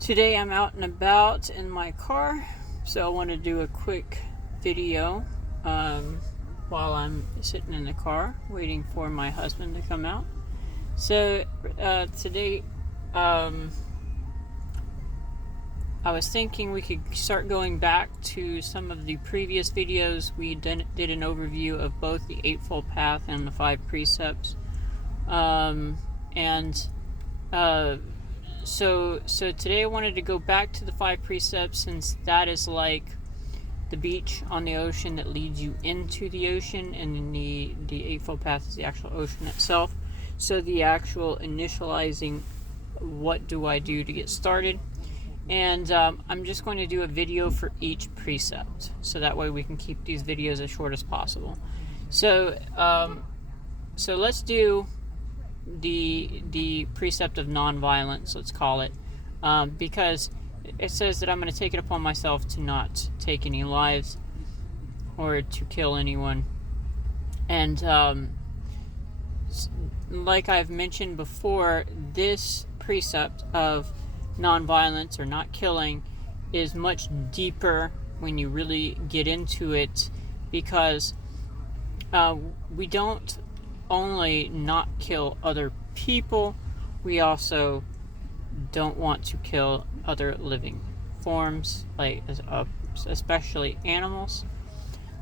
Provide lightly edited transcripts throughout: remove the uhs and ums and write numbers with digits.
Today I'm out and about in my car, so I want to do a quick video while I'm sitting in the car waiting for my husband to come out. So today I was thinking we could start going back to some of the previous videos. We did an overview of both the Eightfold Path and the 5 precepts. So today I wanted to go back to the 5 precepts, since that is like the beach on the ocean that leads you into the ocean, and the Eightfold Path is the actual ocean itself. So the actual initializing, what do I do to get started? And I'm just going to do a video for each precept, so that way we can keep these videos as short as possible. So let's do the precept of nonviolence, let's call it, because it says that I'm going to take it upon myself to not take any lives or to kill anyone. And like I've mentioned before, this precept of nonviolence or not killing is much deeper when you really get into it, because we don't only not kill other people, we also don't want to kill other living forms, like especially animals.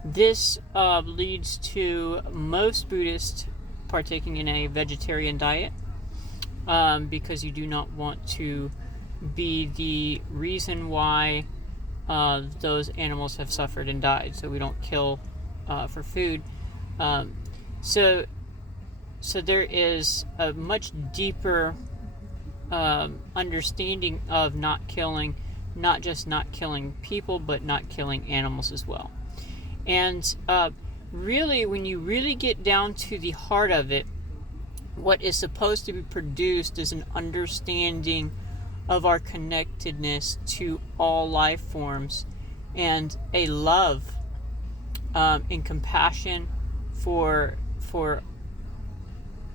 This leads to most Buddhists partaking in a vegetarian diet, because you do not want to be the reason why those animals have suffered and died. So we don't kill for food. So there is a much deeper understanding of not killing, not just not killing people, but not killing animals as well. And really, when you really get down to the heart of it, what is supposed to be produced is an understanding of our connectedness to all life forms, and a love and compassion for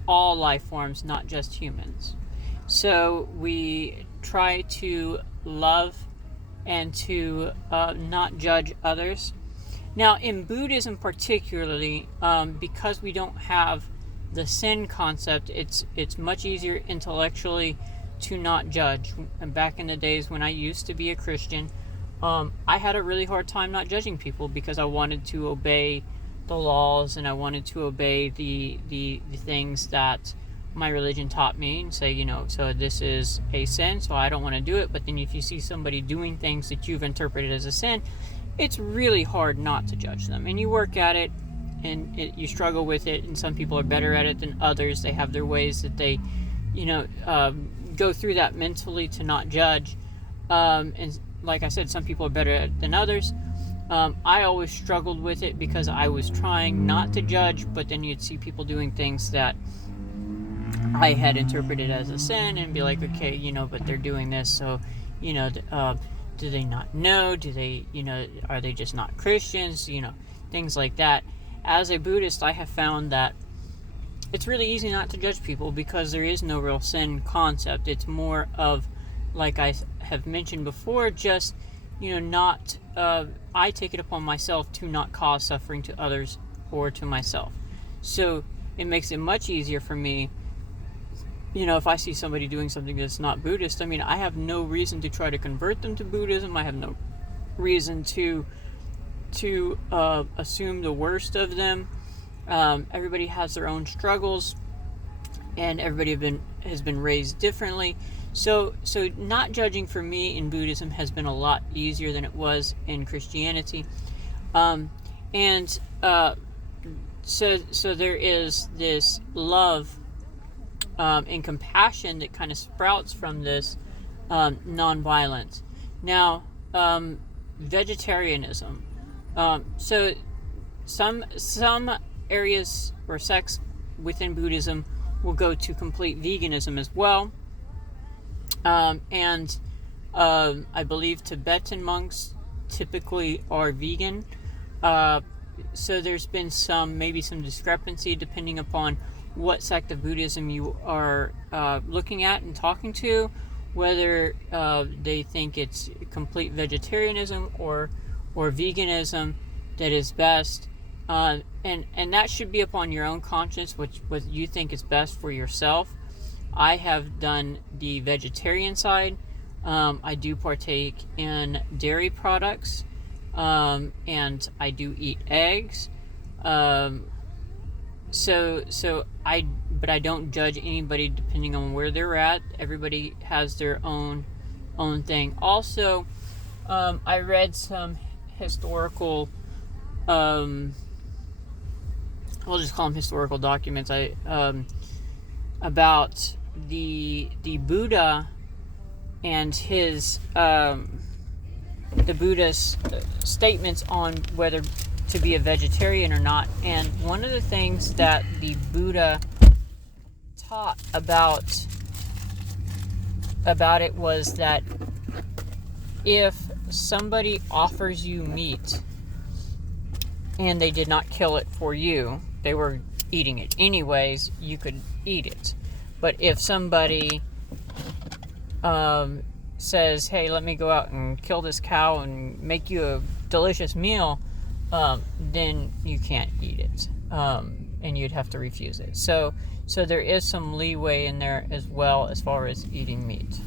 all life forms, not just humans. So we try to love and to not judge others. Now, in Buddhism particularly, because we don't have the sin concept, it's much easier intellectually to not judge. And back in the days when I used to be a Christian, I had a really hard time not judging people, because I wanted to obey the laws, and I wanted to obey the things that my religion taught me, and say, so this is a sin, so I don't want to do it. But then if you see somebody doing things that you've interpreted as a sin, it's really hard not to judge them. And you work at it, and you struggle with it, and some people are better at it than others. They have their ways that they go through that mentally to not judge. And like I said, some people are better at it than others. I always struggled with it because I was trying not to judge, but then you'd see people doing things that I had interpreted as a sin, and be like, okay, but they're doing this, so, do they not know? Do they, are they just not Christians? Things like that. As a Buddhist, I have found that it's really easy not to judge people, because there is no real sin concept. It's more of, like I have mentioned before, just, not, I take it upon myself to not cause suffering to others or to myself. So it makes it much easier for me, if I see somebody doing something that's not Buddhist. I have no reason to try to convert them to Buddhism. I have no reason to assume the worst of them. Everybody has their own struggles, and everybody has been raised differently. So not judging for me in Buddhism has been a lot easier than it was in Christianity. So there is this love and compassion that kind of sprouts from this nonviolence. Now, vegetarianism. So some areas or sects within Buddhism will go to complete veganism as well. I believe Tibetan monks typically are vegan. So there's been maybe some discrepancy depending upon what sect of Buddhism you are looking at and talking to, whether they think it's complete vegetarianism or veganism that is best, and that should be upon your own conscience, what you think is best for yourself. I have done the vegetarian side. I do partake in dairy products, and I do eat eggs. But I don't judge anybody depending on where they're at. Everybody has their own thing. Also, I read some historical, we'll just call them historical documents. About the Buddha and his the Buddha's statements on whether to be a vegetarian or not. And one of the things that the Buddha taught about it was that if somebody offers you meat and they did not kill it for you, they were eating it anyways, you could eat it. But if somebody says, hey, let me go out and kill this cow and make you a delicious meal, then you can't eat it, and you'd have to refuse it. So there is some leeway in there as well as far as eating meat.